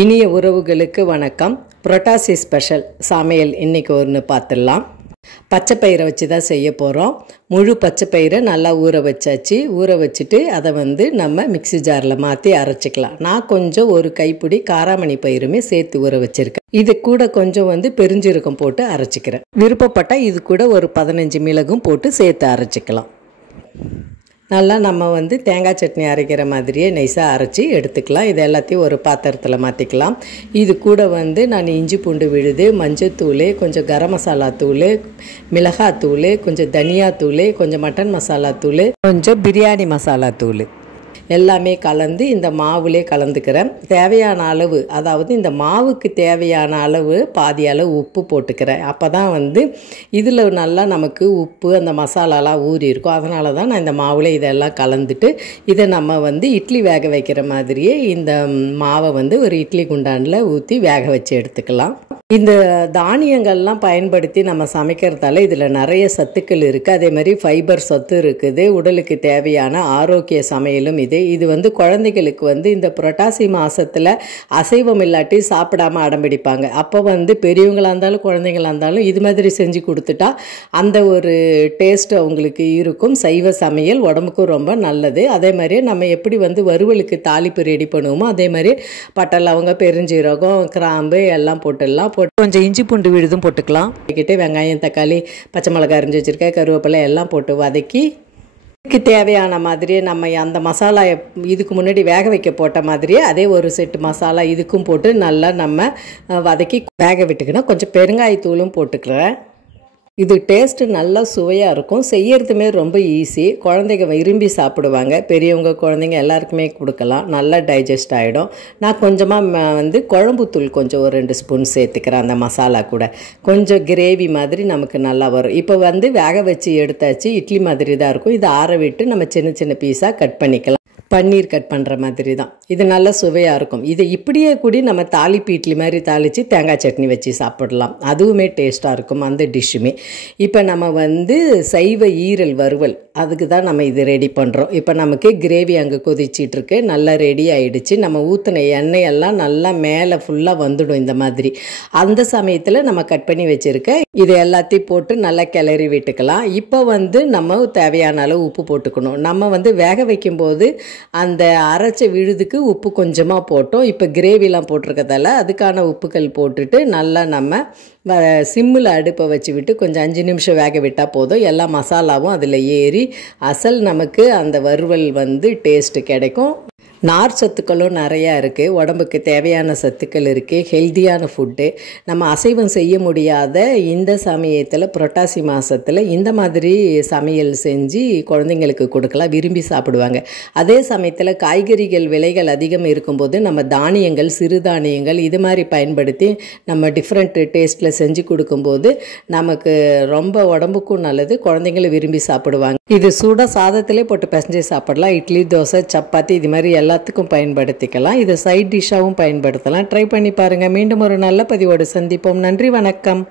இனிய உறவுகளுக்கு வணக்கம். புரட்டாசி ஸ்பெஷல் சமையல் இன்றைக்கி ஒன்று பார்த்துடலாம். பச்சை பயிரை வச்சு தான் செய்ய போகிறோம். முழு பச்சை பயிரை நல்லா ஊற வச்சாச்சு. ஊற வச்சுட்டு அதை நம்ம மிக்சி ஜாரில் மாற்றி அரைச்சிக்கலாம். நான் கொஞ்சம் ஒரு கைப்பிடி காராமணி பயிருமே சேர்த்து ஊற வச்சுருக்கேன். இது கூட கொஞ்சம் பெருஞ்சீரகம் போட்டு அரைச்சிக்கிறேன். விருப்பப்பட்டால் இது கூட ஒரு 15 மிளகும் போட்டு சேர்த்து அரைச்சிக்கலாம். நல்லா நம்ம தேங்காய் சட்னி அரைக்கிற மாதிரியே நைஸாக அரைச்சி எடுத்துக்கலாம். இது எல்லாத்தையும் ஒரு பாத்திரத்தில் மாற்றிக்கலாம். இது கூட நான் இஞ்சி பூண்டு விழுது, மஞ்சத்தூள், கொஞ்சம் கரம் மசாலா தூள், மிளகாத்தூள், கொஞ்சம் தனியாத்தூள், கொஞ்சம் மட்டன் மசாலா தூள், கொஞ்சம் பிரியாணி மசாலா தூள் எல்லாமே கலந்து இந்த மாவுலே கலந்துக்கிறேன். தேவையான அளவு, அதாவது இந்த மாவுக்கு தேவையான அளவு பாதி அளவு உப்பு போட்டுக்கிறேன். அப்போ தான் இதில் நல்லா நமக்கு உப்பு அந்த மசாலாலாம் ஊறி இருக்கும். அதனால தான் நான் இந்த மாவில் இதெல்லாம் கலந்துட்டு இதை நம்ம இட்லி வேக வைக்கிற மாதிரியே இந்த மாவை ஒரு இட்லி குண்டானில் ஊற்றி வேக வச்சு எடுத்துக்கலாம். இந்த தானியங்கள்லாம் பயன்படுத்தி நம்ம சமைக்கிறதால இதில் நிறைய சத்துக்கள் இருக்குது. அதே மாதிரி ஃபைபர் சத்து இருக்குது. உடலுக்கு தேவையான ஆரோக்கிய சமையலும் இது குழந்தைகளுக்கு இந்த புரட்டாசி மாதத்தில் அசைவம் இல்லாட்டி சாப்பிடாம அடம்பிடிப்பாங்க. அப்போ பெரியவங்களாக இருந்தாலும் குழந்தைங்களாக இருந்தாலும் இது மாதிரி செஞ்சு கொடுத்துட்டா அந்த ஒரு டேஸ்ட் அவங்களுக்கு இருக்கும். சைவ சமையல் உடம்புக்கும் ரொம்ப நல்லது. அதே மாதிரி நம்ம எப்படி வறுவலுக்கு தாளிப்பு ரெடி பண்ணுவோமோ அதே மாதிரி பட்டை, லவங்க, பெருஞ்சீரகம், கிராம்பு எல்லாம் போட்டுடலாம். கொஞ்சம் இஞ்சி பூண்டு விழுதும் போட்டுக்கலாம். கிட்டே வெங்காயம், தக்காளி, பச்சை மிளகாய் அரிஞ்சு வச்சுருக்கேன், கருவேப்பிலை எல்லாம் போட்டு வதக்கி இதுக்கு தேவையான மாதிரியே நம்ம அந்த மசாலா இதுக்கு முன்னாடி வேக வைக்க போட்ட மாதிரியே அதே ஒரு செட்டு மசாலா இதுக்கும் போட்டு நல்லா நம்ம வதக்கி வேக விட்டுக்கணும். கொஞ்சம் பெருங்காயத்தூளும் போட்டுக்கிறேன். இது டேஸ்ட்டு நல்லா சுவையாக இருக்கும். செய்யறதுமே ரொம்ப ஈஸி. குழந்தைங்க விரும்பி சாப்பிடுவாங்க. பெரியவங்க குழந்தைங்க எல்லாருக்குமே கொடுக்கலாம். நல்லா டைஜஸ்ட் ஆகிடும். நான் கொஞ்சமாக குழம்புத்தூள் கொஞ்சம் ஒரு 2 ஸ்பூன் சேர்த்துக்கிறேன். அந்த மசாலா கூட கொஞ்சம் கிரேவி மாதிரி நமக்கு நல்லா வரும். இப்போ வேக வச்சு எடுத்தாச்சு. இட்லி மாதிரி தான் இருக்கும். இதை ஆற விட்டு நம்ம சின்ன சின்ன பீஸாக கட் பண்ணிக்கலாம். பன்னீர் கட் பண்ணுற மாதிரி தான். இது நல்ல சுவையாக இருக்கும். இதை இப்படியே கூடி நம்ம தாளிப்பு இட்லி மாதிரி தாளித்து தேங்காய் சட்னி வச்சு சாப்பிடலாம். அதுவுமே டேஸ்ட்டாக இருக்கும் அந்த டிஷ்ஷுமே. இப்போ நம்ம சைவ ஈரல் வறுவல் அதுக்கு தான் நம்ம இது ரெடி பண்ணுறோம். இப்போ நமக்கு கிரேவி அங்கே கொதிச்சிட்ருக்கு. நல்லா ரெடி ஆகிடுச்சு. நம்ம ஊற்றின எண்ணெயெல்லாம் நல்லா மேலே ஃபுல்லாக வந்துடும் இந்த மாதிரி. அந்த சமயத்தில் நம்ம கட் பண்ணி வச்சுருக்க இது எல்லாத்தையும் போட்டு நல்லா கிளறி விட்டுக்கலாம். இப்போ நம்ம தேவையான அளவு உப்பு போட்டுக்கணும். நம்ம வேக வைக்கும்போது அந்த அரைச்ச விழுதுக்கு உப்பு கொஞ்சமாக போட்டோம். இப்போ கிரேவிலாம் போட்டிருக்கதால அதுக்கான உப்புக்கள் போட்டுட்டு நல்லா நம்ம சிம்மில் அடுப்பை வச்சு விட்டு கொஞ்சம் 5 நிமிஷம் வேக விட்டால் போதும். எல்லா மசாலாவும் அதில் ஏறி அசல் நமக்கு அந்த வறுவல் டேஸ்ட்டு கிடைக்கும். நார் சத்துக்களும் நிறையா இருக்குது. உடம்புக்கு தேவையான சத்துக்கள் இருக்குது. ஹெல்த்தியான ஃபுட்டு. நம்ம அசைவம் செய்ய முடியாத இந்த சமயத்தில் புரட்டாசி மாதத்தில் இந்த மாதிரி சமையல் செஞ்சு குழந்தைங்களுக்கு கொடுக்கலாம். விரும்பி சாப்பிடுவாங்க. அதே சமயத்தில் காய்கறிகள் விலைகள் அதிகம் இருக்கும்போது நம்ம தானியங்கள், சிறுதானியங்கள் இது மாதிரி பயன்படுத்தி நம்ம டிஃப்ரெண்ட் டேஸ்ட்டில் செஞ்சு கொடுக்கும்போது நமக்கு ரொம்ப உடம்புக்கும் நல்லது. குழந்தைங்களும் விரும்பி சாப்பிடுவாங்க. இது சூடாக சாதத்திலே போட்டு பிசைஞ்சு சாப்பிடலாம். இட்லி, தோசை, சப்பாத்தி இது மாதிரி எல்லாத்துக்கும் பயன்படுத்திக்கலாம். இதை சைட் டிஷ்ஷாகவும் பயன்படுத்தலாம். ட்ரை பண்ணி பாருங்கள். மீண்டும் ஒரு நல்ல பதிவோடு சந்திப்போம். நன்றி, வணக்கம்.